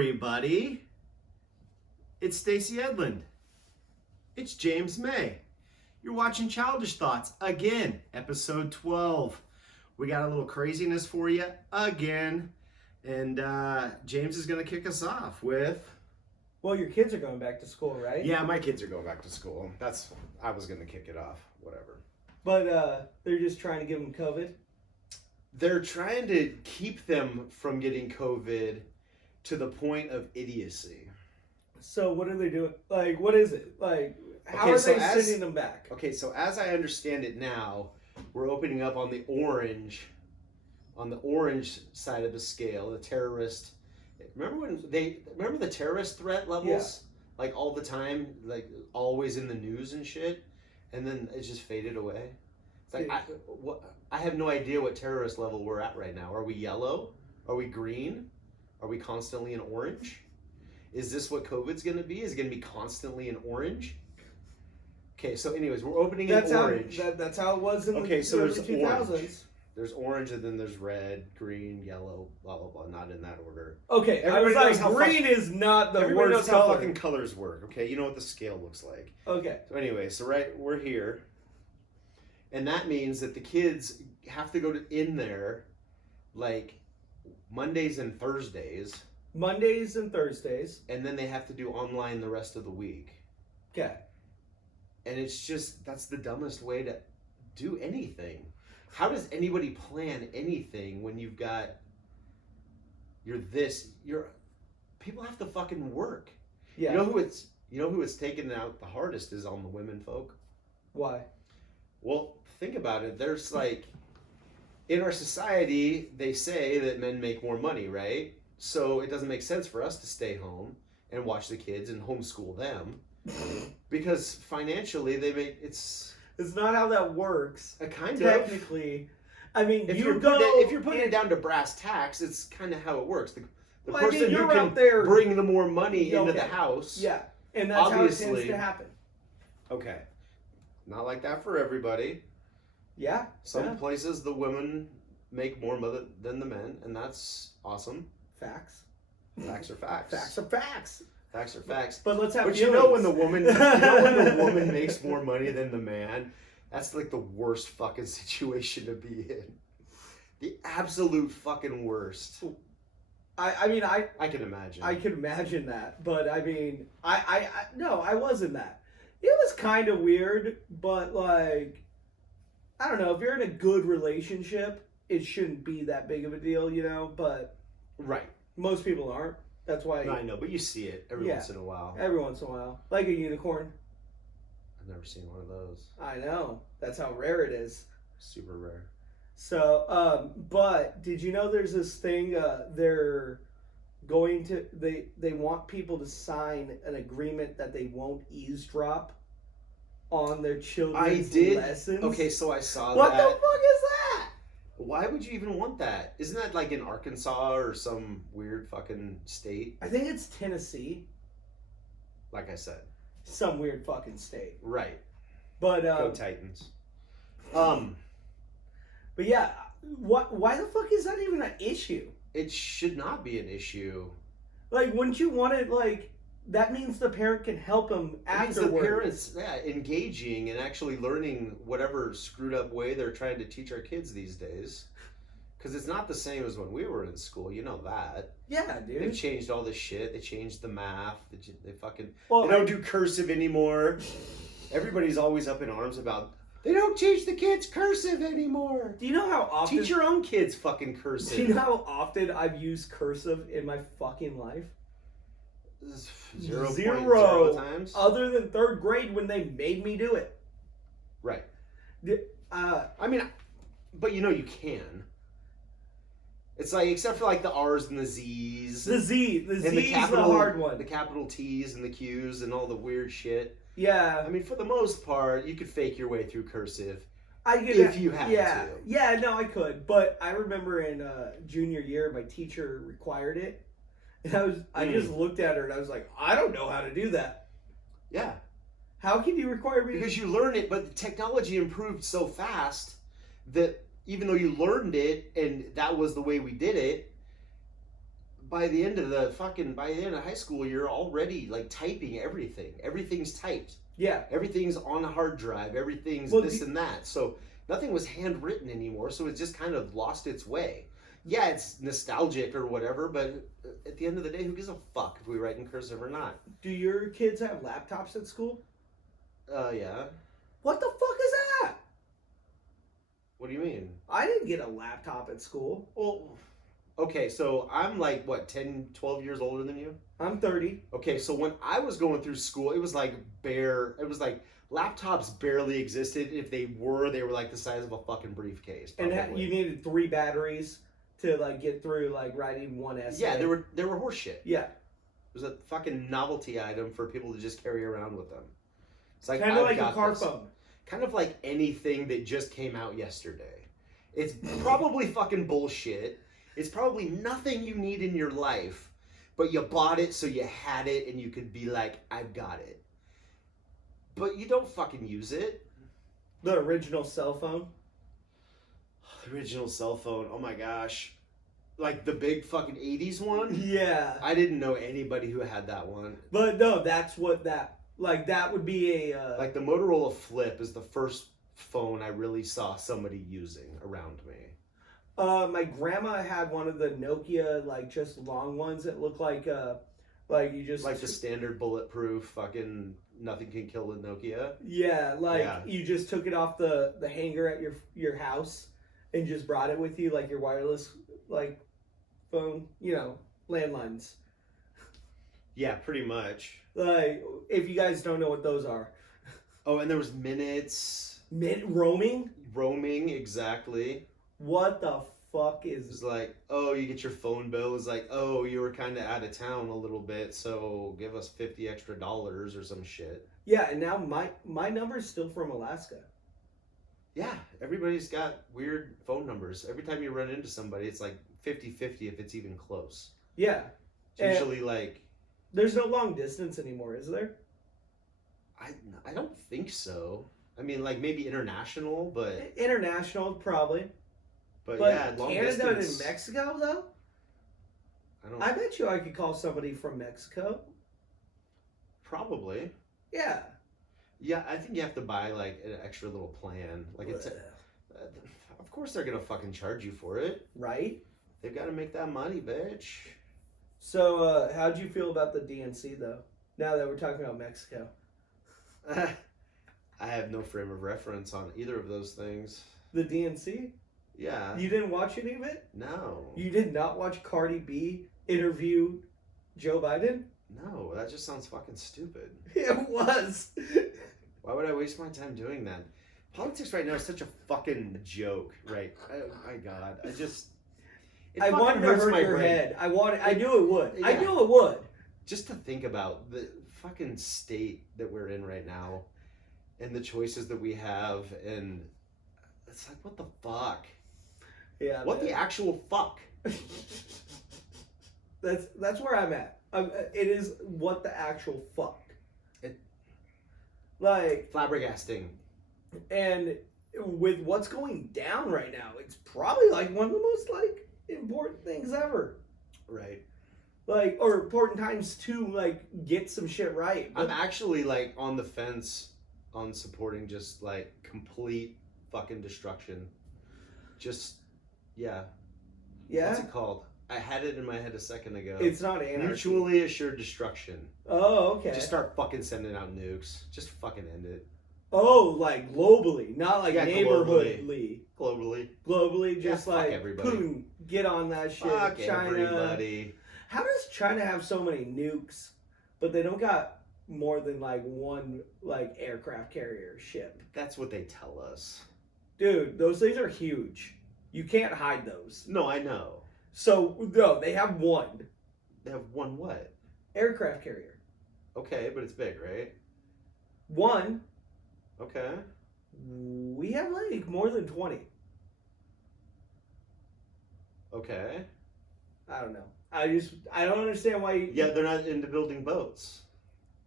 everybody. It's Stacey Edlund. It's James May. You're watching Childish Thoughts again, episode 12. We got a little craziness for you again. And James is going to kick us off with... Well, your kids are going back to school, right? Yeah, my kids are going back to school. I was going to kick it off, whatever. But they're just trying to give them COVID? They're trying to keep them from getting COVID to the point of idiocy. So what are they doing? Like, what is it? Like, how are they sending them back? Okay, so as I understand it now, we're opening up on the orange side of the scale, the terrorist. Remember the terrorist threat levels? Yeah. Like all the time, like always in the news and shit, and then it just faded away. It's like I have no idea what terrorist level we're at right now. Are we yellow? Are we green? Are we constantly in orange? Is this what COVID's going to be? Is it going to be constantly in orange? Okay, so anyways, we're opening in orange. That's how it was in the early 2000s. Orange. There's orange, and then there's red, green, yellow, blah, blah, blah. Not in that order. Okay, everybody I was like, green is not the everybody worst knows how color. fucking colors work, okay? You know what the scale looks like. Okay. So anyway, we're here. And that means that the kids have to go in there, like, Mondays and Thursdays. Mondays and Thursdays. And then they have to do online the rest of the week. Okay. And it's just, that's the dumbest way to do anything. How does anybody plan anything when you've got, people have to fucking work. Yeah. You know who it's taken out the hardest is on the women folk. Why? Well, think about it. There's like, in our society, they say that men make more money, right? So it doesn't make sense for us to stay home and watch the kids and homeschool them because financially it's not how that works. Technically, I mean, if you're putting it down to brass tacks, it's kind of how it works. The person who can bring the more money into the house, yeah, and that's how it tends to happen. Okay, not like that for everybody. Yeah, some places the women make more than the men, and that's awesome. Facts. Facts are facts. Facts are facts. Facts are facts. But let's have. But you know when the woman makes more money than the man, that's like the worst fucking situation to be in. The absolute fucking worst. I mean I can imagine. I can imagine that, but I mean no, I wasn't that. It was kind of weird, but like I don't know, if you're in a good relationship, it shouldn't be that big of a deal, you know, but right. Most people aren't. That's why. No, I know, but you see it every once in a while. Every once in a while. Like a unicorn. I've never seen one of those. I know. That's how rare it is. Super rare. So, but did you know there's this thing, they're going to, they want people to sign an agreement that they won't eavesdrop on their children's lessons? Okay, so I saw what that. What the fuck is that? Why would you even want that? Isn't that like in Arkansas or some weird fucking state? I think it's Tennessee. Like I said. Some weird fucking state. Right. But Go Titans. But yeah, why the fuck is that even an issue? It should not be an issue. Like, wouldn't you want it, like, that means the parent can help them afterwards. The parents, engaging and actually learning whatever screwed up way they're trying to teach our kids these days. Because it's not the same as when we were in school, you know that. Yeah, dude. They've changed all this shit. They changed the math. They don't do cursive anymore. Everybody's always up in arms about, they don't teach the kids cursive anymore. Do you know how often... Teach your own kids fucking cursive. Do you know how often I've used cursive in my fucking life? Zero times. Other than third grade when they made me do it. Right. I mean, but you know you can. It's like, except for like the R's and the Z's. The Z's the hard one. The capital T's and the Q's and all the weird shit. Yeah. I mean, for the most part, you could fake your way through cursive. If you had to. to. Yeah, no, I could. But I remember in junior year, my teacher required it. And I just looked at her and I was like, I don't know how to do that. Yeah. How can you require me? Because you learn it, but the technology improved so fast that even though you learned it and that was the way we did it, by the end of high school, you're already like typing everything. Everything's typed. Yeah. Everything's on a hard drive. Everything's this and that. So nothing was handwritten anymore. So it just kind of lost its way. Yeah, it's nostalgic or whatever, but at the end of the day, who gives a fuck if we write in cursive or not? Do your kids have laptops at school? Yeah. What the fuck is that? What do you mean? I didn't get a laptop at school. Well, okay, so I'm like, what, 10, 12 years older than you? I'm 30. Okay, so when I was going through school, it was like laptops barely existed. If they were like the size of a fucking briefcase. Probably. And you needed 3 batteries to like get through like writing one essay. Yeah, they were horseshit. Yeah. It was a fucking novelty item for people to just carry around with them. It's like kind of like a car phone. Kind of like anything that just came out yesterday. It's probably fucking bullshit. It's probably nothing you need in your life, but you bought it so you had it and you could be like, I've got it. But you don't fucking use it. The original cell phone. The original cell phone. Oh my gosh. Like the big fucking 80s one? Yeah. I didn't know anybody who had that one. But no, that's what that would be a... Like the Motorola Flip is the first phone I really saw somebody using around me. My grandma had one of the Nokia, like just long ones that look like you just... Like the standard bulletproof fucking nothing can kill the Nokia? Yeah, you just took it off the hanger at your house and just brought it with you, like your wireless, like, phone, landlines. Yeah, pretty much. Like, if you guys don't know what those are. Oh, and there was minutes. Roaming? Roaming, exactly. What the fuck is... It's like, oh, you get your phone bill. It's like, oh, you were kind of out of town a little bit, so give us $50 extra or some shit. Yeah, and now my number's still from Alaska. Yeah, everybody's got weird phone numbers. Every time you run into somebody, it's like 50-50 if it's even close. Yeah. It's usually like... There's no long distance anymore, is there? I don't think so. I mean, like maybe international, but... International, probably. But yeah, long Canada distance... and Mexico, though? I bet you I could call somebody from Mexico. Probably. Yeah. Yeah, I think you have to buy like an extra little plan. Like of course they're gonna fucking charge you for it, right? They've got to make that money, bitch. So, how'd you feel about the DNC though? Now that we're talking about Mexico, I have no frame of reference on either of those things. The DNC? Yeah. You didn't watch any of it? No. You did not watch Cardi B interview Joe Biden? No, that just sounds fucking stupid. It was. Why would I waste my time doing that? Politics right now is such a fucking joke, right? Oh my god, I wanted to hurt your head. I knew it would. Yeah. I knew it would. Just to think about the fucking state that we're in right now, and the choices that we have, and it's like, what the fuck? Yeah. What the actual fuck? That's where I'm at. It is what the actual fuck. Like flabbergasting. And with what's going down right now, it's probably like one of the most like important things ever. Right. Like, or important times to like get some shit right. I'm actually like on the fence on supporting just like complete fucking destruction. Just yeah. Yeah. What's it called? I had it in my head a second ago. It's not anarchy. Mutually assured destruction. Oh, okay. Just start fucking sending out nukes. Just fucking end it. Oh, like globally, not like neighborhoodly. Globally, just like everybody. Putin, get on that shit. Fuck China. Everybody. How does China have so many nukes, but they don't got more than like one like aircraft carrier ship? That's what they tell us. Dude, those things are huge. You can't hide those. No, I know. So, no, they have one. They have one what? Aircraft carrier. Okay, but it's big, right? One. Okay. We have like more than 20. Okay. I don't know. I don't understand why you... Yeah, they're not into building boats.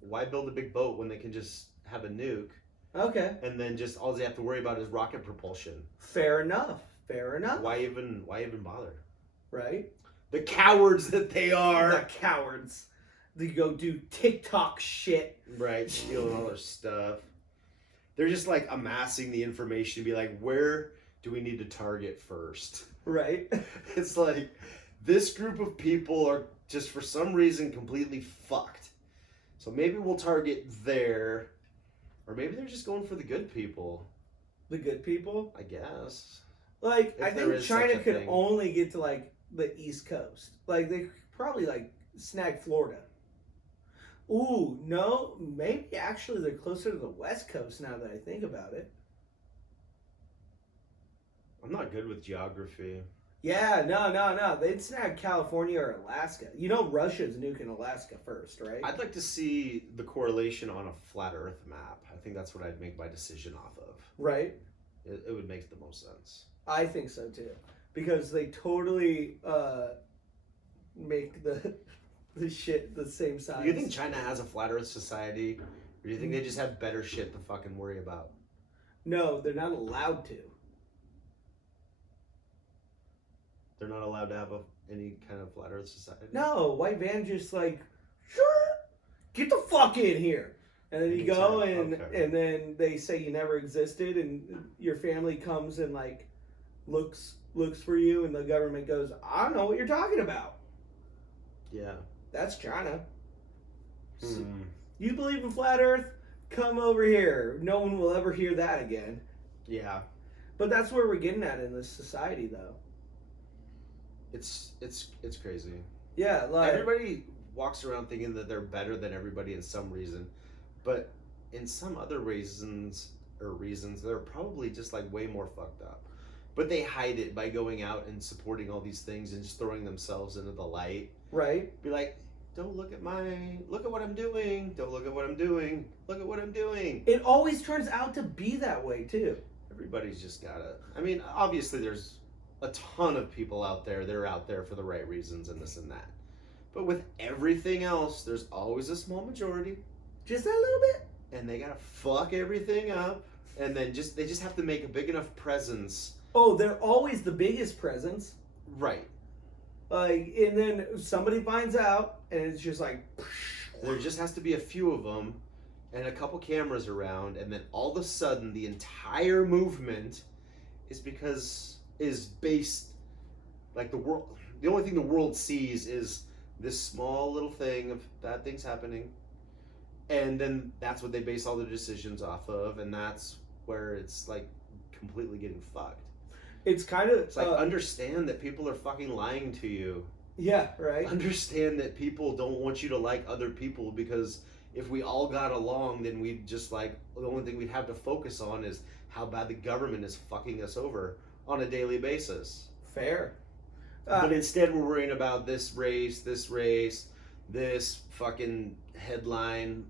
Why build a big boat when they can just have a nuke? Okay. And then just all they have to worry about is rocket propulsion. Fair enough. Fair enough. Why even bother? Right? The cowards that they are. The cowards. They go do TikTok shit. Right, stealing all their stuff. They're just like amassing the information to be like, where do we need to target first? Right. It's like, this group of people are just for some reason completely fucked. So maybe we'll target there. Or maybe they're just going for the good people. The good people? I guess. Like, If I there think is China such a could thing. only get to, like, the East Coast. Like, they could probably, like, snag Florida. Ooh, no, maybe actually they're closer to the West Coast now that I think about it. I'm not good with geography. Yeah, no. They'd snag California or Alaska. You know Russia's nuking Alaska first, right? I'd like to see the correlation on a flat Earth map. I think that's what I'd make my decision off of. Right? It would make the most sense. I think so too. Because they totally make the shit the same size. Do you think China has a flat Earth society? Or do you think they just have better shit to fucking worry about? No, they're not allowed to. They're not allowed to have any kind of flat Earth society? No, white van just like, sure, get the fuck in here. And then you go and then they say you never existed and your family comes and like looks for you and the government goes, I don't know what you're talking about. Yeah. That's China. Hmm. You believe in flat Earth? Come over here. No one will ever hear that again. Yeah. But that's where we're getting at in this society, though. It's crazy. Yeah, like Everybody walks around thinking that they're better than everybody in some reason, but in some other reasons, they're probably just like way more fucked up. But they hide it by going out and supporting all these things and just throwing themselves into the light. right. Be like, don't look at what I'm doing. Don't look at what I'm doing. Look at what I'm doing. It always turns out to be that way too. Everybody's just gotta. I mean, obviously, there's a ton of people out there that are out there for the right reasons and this and that. But with everything else, there's always a small majority, Just a little bit. and they gotta fuck everything up, and then they just have to make a big enough presence. Oh, they're always the biggest presence. Right. Like, and then somebody finds out, and it's just like. There just has to be a few of them, and a couple cameras around, and then all of a sudden, the entire movement is based, like the world. The only thing the world sees is this small little thing of bad things happening, and then that's what they base all their decisions off of, and that's where it's like completely getting fucked. It's kind of. It's like understand that people are fucking lying to you. Yeah, right. Understand that people don't want you to like other people, because if we all got along, then we'd just like, the only thing we'd have to focus on is how bad the government is fucking us over on a daily basis. Fair. But instead we're worrying about this race, this fucking headline,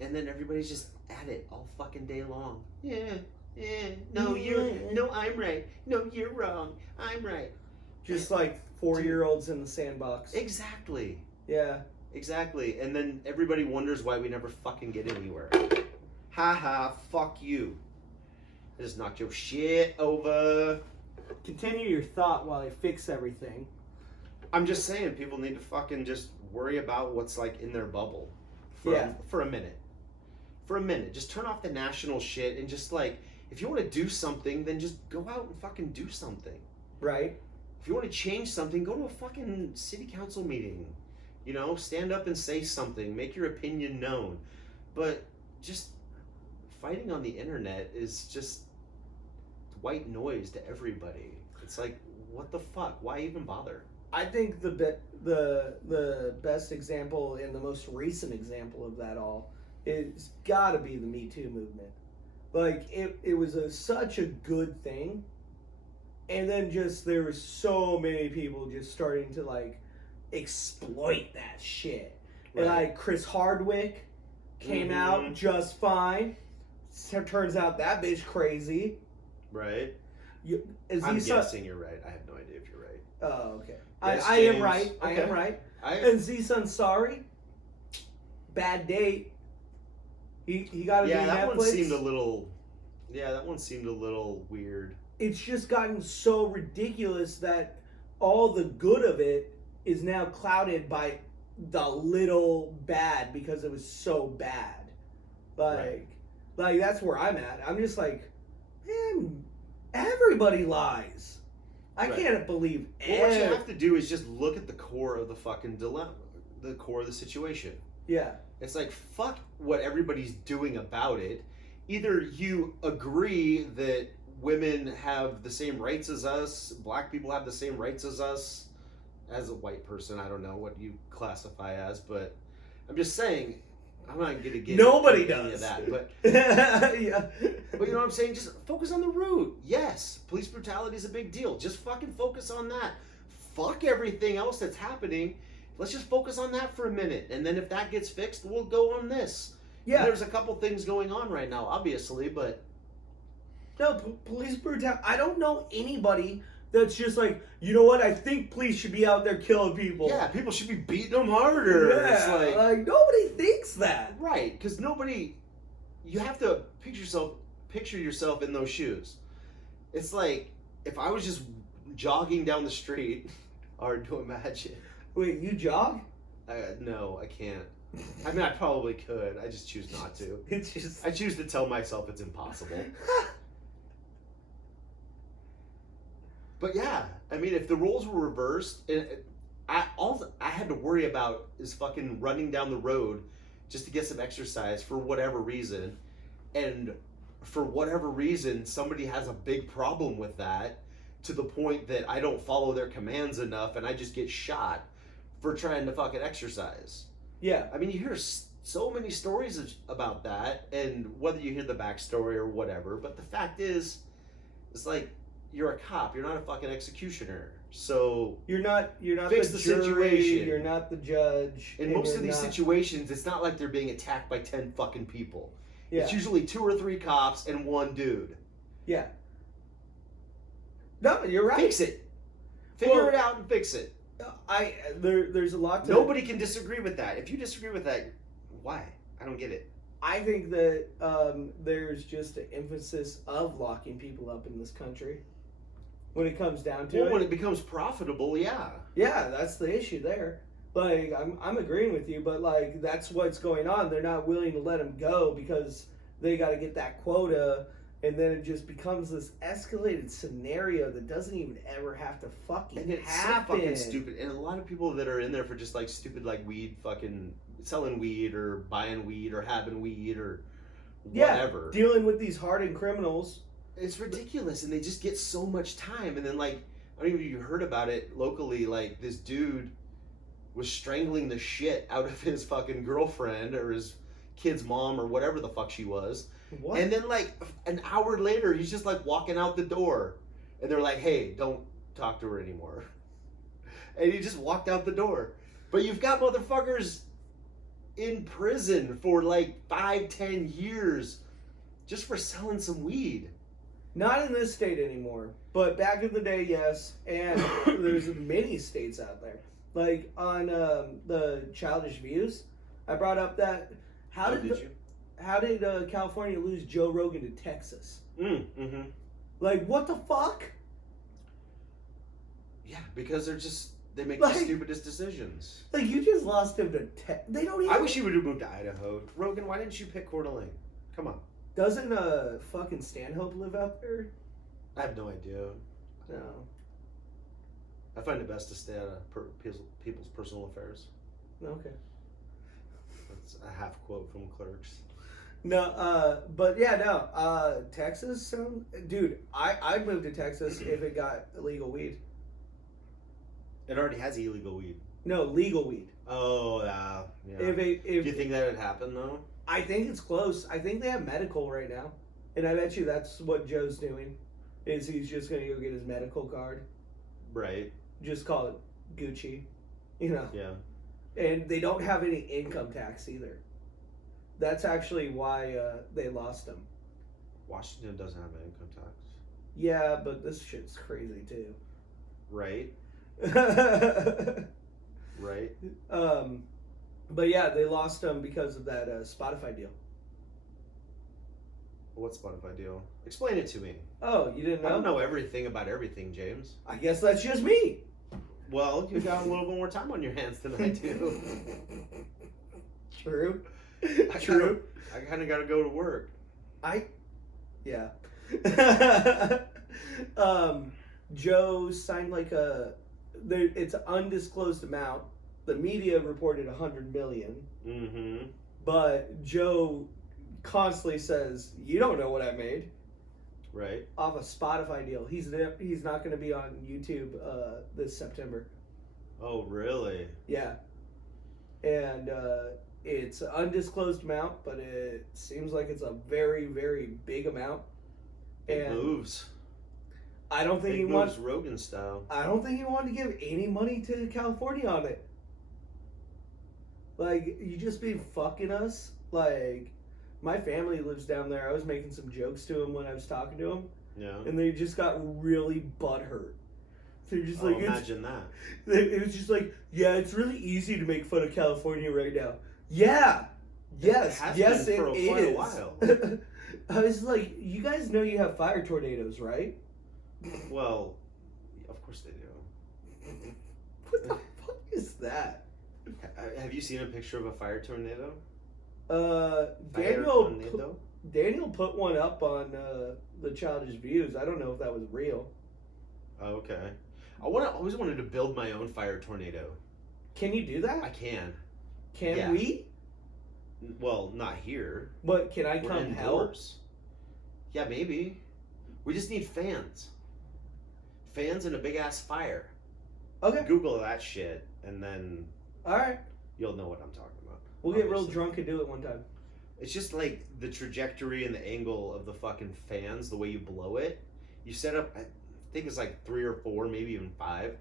and then everybody's just at it all fucking day long. No, I'm right. No, you're wrong. I'm right. Just like 4-year-olds in the sandbox. Exactly. Yeah. Exactly. And then everybody wonders why we never fucking get anywhere. Ha, fuck you. I just knocked your shit over. Continue your thought while I fix everything. I'm just saying, people need to fucking just worry about what's like in their bubble for a minute. For a minute. Just turn off the national shit and just like, if you want to do something, then just go out and fucking do something. Right. If you want to change something, go to a fucking city council meeting. You know, stand up and say something. Make your opinion known. But just fighting on the internet is just white noise to everybody. It's like, what the fuck? Why even bother? I think the best example and the most recent example of that all is got to be the Me Too movement. Like, it was such a good thing. And then just there were so many people just starting to like exploit that shit. Right. And like Chris Hardwick came out just fine. Turns out that bitch crazy. Right. I'm guessing you're right. I have no idea if you're right. Oh, okay. Yes, I am James. right. Okay. I am right. And Aziz Ansari, bad date. He got to be Netflix. That one seemed a little weird. It's just gotten so ridiculous that all the good of it is now clouded by the little bad because it was so bad. Like that's where I'm at. I'm just like, man, everybody lies. I can't believe what you have to do is just look at the core of the fucking dilemma, the core of the situation. Yeah. It's like, fuck what everybody's doing about it. Either you agree that women have the same rights as us, black people have the same rights as us. As a white person, I don't know what you classify as, but I'm just saying, I'm not going to get nobody into any does of that. But yeah. But you know what I'm saying? Just focus on the root. Yes, police brutality is a big deal. Just fucking focus on that. Fuck everything else that's happening. Let's just focus on that for a minute, and then if that gets fixed, we'll go on this. Yeah. And there's a couple things going on right now, obviously, but no, police brutality. I don't know anybody that's just like, you know what? I think police should be out there killing people. Yeah, people should be beating them harder. Yeah, it's like nobody thinks that. Right, because nobody. You have to picture yourself in those shoes. It's like if I was just jogging down the street. Hard to imagine. Wait, you jog? No, I can't. I mean, I probably could. I just choose not to. I choose to tell myself it's impossible. But yeah, I mean, if the roles were reversed, all I had to worry about is fucking running down the road just to get some exercise for whatever reason, and for whatever reason, somebody has a big problem with that to the point that I don't follow their commands enough, and I just get shot for trying to fucking exercise. Yeah. I mean, you hear so many stories about that, and whether you hear the backstory or whatever, but the fact is, it's like, you're a cop, you're not a fucking executioner. So you're not fix the the jury, situation. you're not the judge. In most of these situations, it's not like they're being attacked by 10 fucking people. Yeah. It's usually 2 or 3 cops and 1 dude. Yeah. No, you're right. Fix it. Figure it out and fix it. There's a lot to... Nobody can disagree with that. If you disagree with that, why? I don't get it. I think that there's just an emphasis of locking people up in this country. When it comes down to it. When it becomes profitable, yeah. Yeah, that's the issue there. Like, I'm agreeing with you, but like that's what's going on. They're not willing to let them go because they got to get that quota, and then it just becomes this escalated scenario that doesn't even ever have to fucking and it's happen. So fucking stupid. And a lot of people that are in there for just like stupid like weed, fucking selling weed or buying weed or having weed or whatever. Yeah, dealing with these hardened criminals. It's ridiculous, and they just get so much time. And then, like, I don't even know if you heard about it locally. Like, this dude was strangling the shit out of his fucking girlfriend or his kid's mom or whatever the fuck she was. What? And then, like, an hour later, he's just, like, walking out the door. And they're like, hey, don't talk to her anymore. And he just walked out the door. But you've got motherfuckers in prison for, like, 5-10 years just for selling some weed. Not in this state anymore, but back in the day, yes. And there's many states out there. Like on the Childish Views, I brought up that how did California lose Joe Rogan to Texas? Mm-hmm. Like, what the fuck? Yeah, because they make like, the stupidest decisions. Like, you just lost him to Texas. They don't even... I wish he would have moved to Idaho. Rogan, why didn't you pick Coeur d'Alene? Come on. Doesn't fucking Stanhope live out there? I have no idea. No. I find it best to stay out of people's personal affairs. Okay. That's a half quote from Clerks. No, but yeah, no. Texas, dude, I'd move to Texas if it got illegal weed. It already has illegal weed. No, legal weed. Oh, yeah. If do you think that would happen, though? I think it's close. I think they have medical right now. And I bet you that's what Joe's doing. Is he's just going to go get his medical card. Right. Just call it Gucci. You know. Yeah. And they don't have any income tax either. That's actually why they lost him. Washington doesn't have an income tax. Yeah, but this shit's crazy too. Right. Right. But yeah, they lost him because of that Spotify deal. What Spotify deal? Explain it to me. Oh, you didn't know? I don't know everything about everything, James. I guess that's just me. Well, you got a little bit more time on your hands than I do. True. True. I kind of got to go to work. Yeah. Joe signed like it's an undisclosed amount. The media reported 100 million. Mm-hmm. But Joe constantly says, "You don't know what I made." Right. Off a Spotify deal. He's not going to be on YouTube this September. Oh, really? Yeah. And it's an undisclosed amount, but it seems like it's a very, very big amount. It moves. I don't think he moves Rogan style. I don't think he wanted to give any money to California on it. Like, you just be fucking us. Like, my family lives down there. I was making some jokes to him when I was talking to him. Yeah. And they just got really butthurt. They're just like, imagine that. It was just like, yeah, it's really easy to make fun of California right now. Yeah. Yes. Yes, it is. Quite a while. I was like, you guys know you have fire tornadoes, right? Well, of course they do. What the fuck is that? Have you seen a picture of a fire tornado? Daniel put one up on the Childish Views. I don't know if that was real. Oh, okay. I always wanted to build my own fire tornado. Can you do that? I can. Can we? Well, not here. But can I come help? Yeah, maybe. We just need fans. Fans and a big ass fire. Okay. Google that shit, and then. All right. You'll know what I'm talking about. We'll get real drunk and do it one time. It's just like the trajectory and the angle of the fucking fans, the way you blow it. You set up, I think it's like 3 or 4, maybe even 5,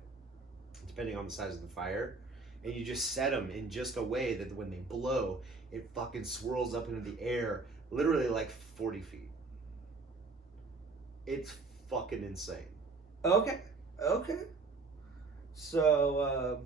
depending on the size of the fire. And you just set them in just a way that when they blow, it fucking swirls up into the air, literally like 40 feet. It's fucking insane. Okay. So,